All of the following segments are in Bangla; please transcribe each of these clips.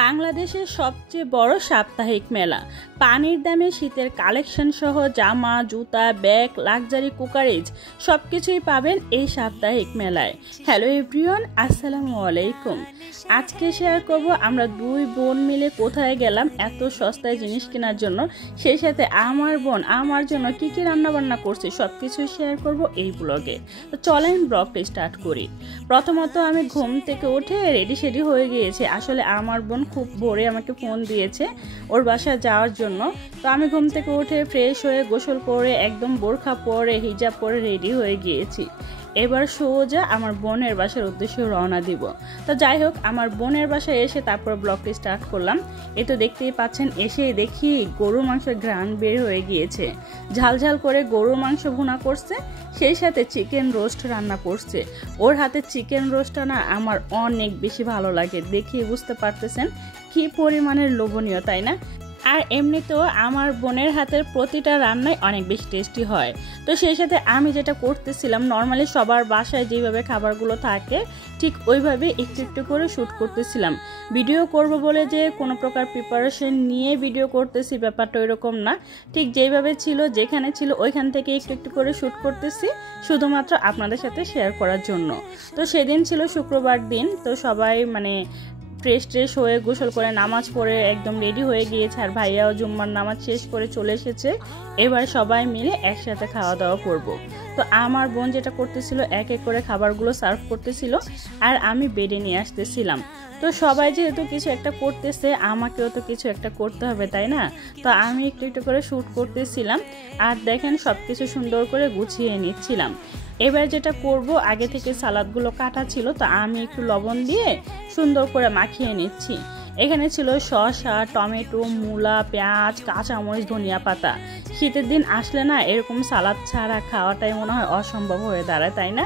বাংলাদেশের সবচেয়ে বড় সাপ্তাহিক মেলা। পানির দামে শীতের কালেকশন সহ জামা, জুতা, ব্যাগ, লাক্সারি কুকারেজ সবকিছুই পাবেন এই সাপ্তাহিক মেলায়। হ্যালো এভরিওয়ান, আসসালামু আলাইকুম। আজকে শেয়ার করব আমরা দুই বোন মিলে কোথায় গেলাম এত সস্তায় জিনিস কেনার জন্য, সেই সাথে আমার বোন আমার জন্য কি কি রান্না বান্না করছে সবকিছু শেয়ার করব এই ব্লগে। তো চলেন ব্লগটা স্টার্ট করি। প্রথমত আমি ঘুম থেকে উঠে রেডি হয়ে গিয়েছি। আসলে আমার বোন খুব ভোরে আমাকে ফোন দিয়েছে ওর বাসায় যাওয়ার জন্য। তো আমি ঘুম থেকে উঠে ফ্রেশ হয়ে গোসল করে একদম বোরখা পরে হিজাব পরে রেডি হয়ে গিয়েছি। এবার সোজা আমার বোনের বাসার উদ্দেশ্যে রওনা দিব। তো যাই হোক, আমার বোনের বাসায় এসে তারপর ব্লগটি স্টার্ট করলাম। এই তো দেখতেই পাচ্ছেন, এসেই দেখি গরুর মাংসের ঘ্রাণ বের হয়ে গিয়েছে। ঝালঝাল করে গরুর মাংস ভুনা করছে, সেই সাথে চিকেন রোস্ট রান্না করছে। ওর হাতে চিকেন রোস্টটা না আমার অনেক বেশি ভালো লাগে, দেখিয়ে বুঝতে পারতেছেন কি পরিমাণের লোভনীয়, তাই না? আর এমনিতেও আমার বোনের হাতের প্রতিটা রান্নাই অনেক বেশি টেস্টি হয়। তো সেই সাথে আমি যেটা করতেছিলাম, নর্মালি সবার বাসায় যেভাবে খাবারগুলো থাকে ঠিক ওইভাবে একটু একটু করে শ্যুট করতেছিলাম। ভিডিও করব বলে যে কোনো প্রকার প্রিপারেশন নিয়ে ভিডিও করতেছি ব্যাপারটা ওইরকম না। ঠিক যেইভাবে ছিল, যেখানে ছিল ওইখান থেকে একটু একটু করে শ্যুট করতেছি, শুধুমাত্র আপনাদের সাথে শেয়ার করার জন্য। তো সেদিন ছিল শুক্রবার দিন। তো সবাই ফ্রেশ হয়ে গোসল করে নামাজ পড়ে একদম রেডি হয়ে গিয়েছে। আর ভাইয়াও জুম্মার নামাজ শেষ করে চলে এসেছে। এবার সবাই মিলে একসাথে খাওয়া দাওয়া করব। তো আমার বোন যেটা করতেছিল, এক এক করে খাবারগুলো সার্ভ করতেছিল আর আমি বেডে নিয়ে আসতেছিলাম। তো সবাই যেহেতু কিছু একটা করতেছে, আমাকেও তো কিছু একটা করতে হবে, তাই না? তো আমি একটু একটু করে শ্যুট করতেছিলাম আর দেখেন সব কিছু সুন্দর করে গুছিয়ে নিচ্ছিলাম। এবার যেটা করব, আগে থেকে সালাদগুলো কাটা ছিল, তো আমি একটু লবণ দিয়ে সুন্দর করে মাখিয়ে নিচ্ছি। এখানে ছিল শসা, টমেটো, মূলা, পেঁয়াজ, কাঁচামরিচ, ধনিয়া পাতা। শীতের দিন আসলে না এরকম সালাদ ছাড়া খাওয়াটাই মনে হয় অসম্ভব হয়ে দাঁড়ায়, তাই না?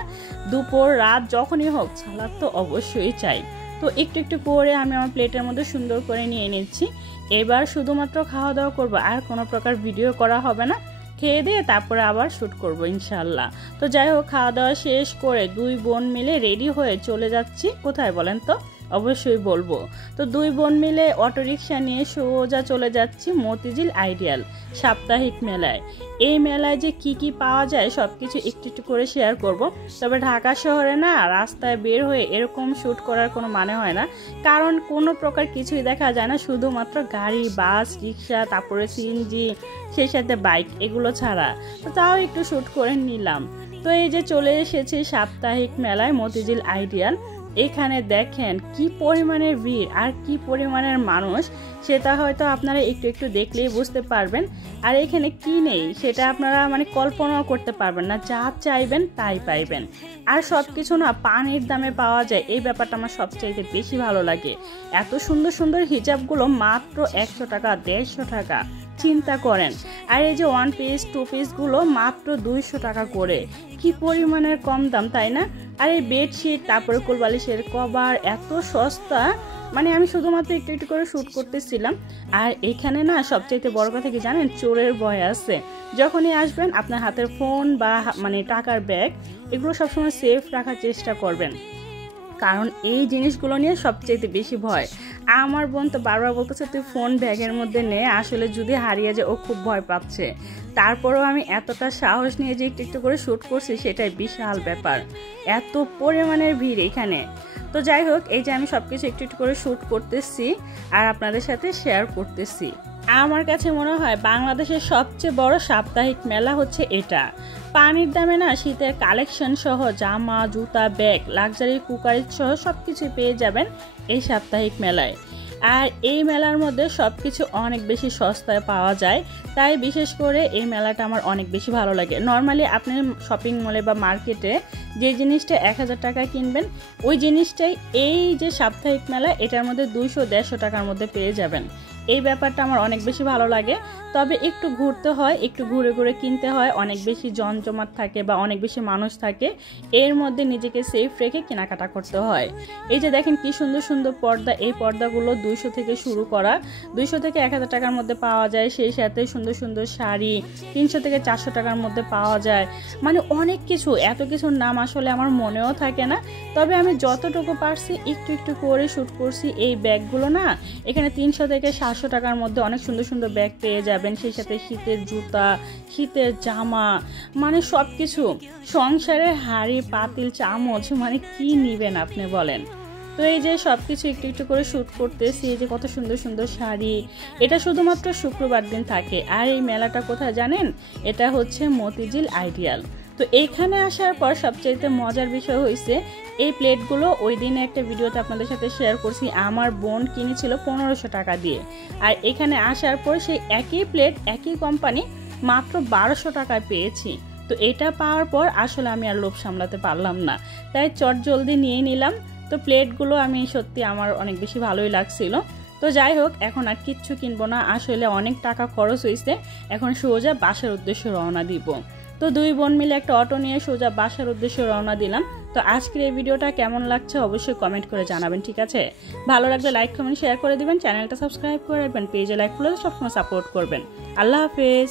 দুপুর রাত যখনই হোক সালাদ তো অবশ্যই চাই। তো একটু একটু করে আমি আমার প্লেটের মধ্যে সুন্দর করে নিয়ে নিচ্ছি। এবার শুধুমাত্র খাওয়া দাওয়া করবো, আর কোনো প্রকার ভিডিও করা হবে না। খেয়ে দিয়ে তারপরে আবার শ্যুট করবো ইনশাল্লাহ। তো যাই হোক, খাওয়া দাওয়া শেষ করে দুই বোন মিলে রেডি হয়ে চলে যাচ্ছি। কোথায় বলেন তো? অবশ্যই বলবো। তো দুই বোন মিলে অটোরিকশা নিয়ে সোজা চলে যাচ্ছি মতিঝিল আইডিয়াল সাপ্তাহিক মেলায়। এই মেলায় যে কি কি পাওয়া যায় সবকিছু একটু একটু করে শেয়ার করব। তবে ঢাকা শহরে না রাস্তায় বের হয়ে এরকম শ্যুট করার কোনো মানে হয় না, কারণ কোনো প্রকার কিছুই দেখা যায় না, শুধুমাত্র গাড়ি, বাস, রিক্সা, তারপরে সিএনজি, সেই সাথে বাইক, এগুলো ছাড়া। তো তাও একটু শ্যুট করে নিলাম। তো এই যে চলে এসেছি সাপ্তাহিক মেলায় মতিঝিল আইডিয়াল। এখানে দেখেন কি পরিমাণের ভিড় আর কি পরিমাণের মানুষ, সেটা হয়তো আপনারা একটু একটু দেখলেই বুঝতে পারবেন। আর এখানে কি নেই সেটা আপনারা কল্পনাও করতে পারবেন না, যা চাইবেন তাই পাইবেন। আর সব কিছু না পানির দামে পাওয়া যায়, এই ব্যাপারটা আমার সবচাইতে বেশি ভালো লাগে। এত সুন্দর সুন্দর হিজাবগুলো মাত্র 100 টাকা, 150 টাকা, চিন্তা করেন। আর এই যে 1 পিস 2 পিসগুলো মাত্র 200 টাকা করে, কি পরিমাণের কম দাম, তাই না? আর এই বেডশিট, তারপরে কোলবালিশের কভার এত সস্তা, আমি শুধুমাত্র একটু একটু করে শ্যুট করতেছিলাম। আর এখানে না সবচাইতে বড় কথা কি জানেন, চোরের ভয় আছে। যখনই আসবেন আপনার হাতের ফোন বা টাকার ব্যাগ, এগুলো সবসময় সেফ রাখার চেষ্টা করবেন, কারণ এই জিনিসগুলো নিয়ে সবচেয়ে বেশি ভয়। আমার বোন তো বারবার বলতেছে তুই ফোন ব্যাগের মধ্যে নে, আসলে যদি হারিয়ে যায় ও খুব ভয় পাচ্ছে। তারপরেও আমি এতটা সাহস নিয়ে যে একটু একটু করে শ্যুট করছি, সেটাই বিশাল ব্যাপার। এত পরিমাণের ভিড় এখানে। তো যাই হোক, এই যে আমি সবকিছু একটু একটু করে শ্যুট করতেছি আর আপনাদের সাথে শেয়ার করতেছি। আমার কাছে মনে হয় বাংলাদেশের সবচেয়ে বড় সাপ্তাহিক মেলা হচ্ছে এটা। পানির দামে না শীতের কালেকশন সহ জামা, জুতা, ব্যাগ, লাক্সারি কুকারেজ সহ সবকিছু পেয়ে যাবেন এই সাপ্তাহিক মেলায়। আর এই মেলার মধ্যে সবকিছু অনেক বেশি সস্তায় পাওয়া যায়, তাই বিশেষ করে এই মেলাটা আমার অনেক বেশি ভালো লাগে। নর্মালি আপনি শপিং মলে বা মার্কেটে যে জিনিসটা 1000 টাকায় কিনবেন, ওই জিনিসটাই এই যে সাপ্তাহিক মেলা এটার মধ্যে 200-150 টাকার মধ্যে পেয়ে যাবেন। এই ব্যাপারটা আমার অনেক বেশি ভালো লাগে। তবে একটু ঘুরতে হয়, একটু ঘুরে ঘুরে কিনতে হয়, অনেক বেশি জমজমাট থাকে বা অনেক বেশি মানুষ থাকে, এর মধ্যে নিজেকে সেফ রেখে কেনাকাটা করতে হয়। এই যে দেখেন কি সুন্দর সুন্দর পর্দা, এই পর্দাগুলো 200 থেকে শুরু করা, 200 থেকে 1000 টাকার মধ্যে পাওয়া যায়। সেই সাথে সুন্দর সুন্দর সুন্দর শাড়ি 300 থেকে 400 টাকার মধ্যে পাওয়া যায়। মানে অনেক কিছু, এত কিছুর নাম আসলে আমার মনেও থাকে না, তবে আমি যতটুকু পারছি একটু একটু করে শ্যুট করছি। এই ব্যাগগুলো না এখানে 300 থেকে 700 টাকার মধ্যে অনেক সুন্দর সুন্দর ব্যাগ পেয়ে যাবেন, সেই সাথে শীতের জুতা, শীতের জামা, মানে সব কিছু, সংসারের হাঁড়ি পাতিল চামচ, মানে কি নিবেন আপনি বলেন। তো এই যে সব কিছু একটু একটু করে শ্যুট করতেছি। এই যে কত সুন্দর সুন্দর শাড়ি, এটা শুধুমাত্র শুক্রবার দিন থাকে। আর এই মেলাটা কোথায় জানেন? এটা হচ্ছে মতিঝিল আইডিয়াল। তো এইখানে আসার পর সবচেয়ে মজার বিষয় হয়েছে এই প্লেটগুলো ওই দিনে একটা ভিডিওতে আপনাদের সাথে শেয়ার করছি, আমার বোন কিনেছিল 1500 টাকা দিয়ে। আর এখানে আসার পর সেই একই প্লেট একই কোম্পানি মাত্র 1200 টাকায় পেয়েছি। তো এটা পাওয়ার পর আসলে আমি আর লোভ সামলাতে পারলাম না, তাই চট জলদি নিয়ে নিলাম। তো প্লেটগুলো আমি সত্যি আমার অনেক বেশি ভালোই লাগছিল। তো যাই হোক, এখন আর কিচ্ছু কিনবো না, আসলে অনেক টাকা খরচ হয়েছে। এখন সোজা বাসার উদ্দেশ্যে রওনা দিব। তো দুই বোন মিলে একটা অটো নিয়ে সোজা বাসার উদ্দেশ্যে রওনা দিলাম। তো আজকের এই ভিডিওটা কেমন লাগছে অবশ্যই কমেন্ট করে জানাবেন, ঠিক আছে? ভালো লাগলে লাইক কমেন্ট শেয়ার করে দিবেন, চ্যানেলটা সাবস্ক্রাইব করে রাখবেন, পেজে লাইক ফলো সবসময় সাপোর্ট করবেন। আল্লাহ হাফেজ।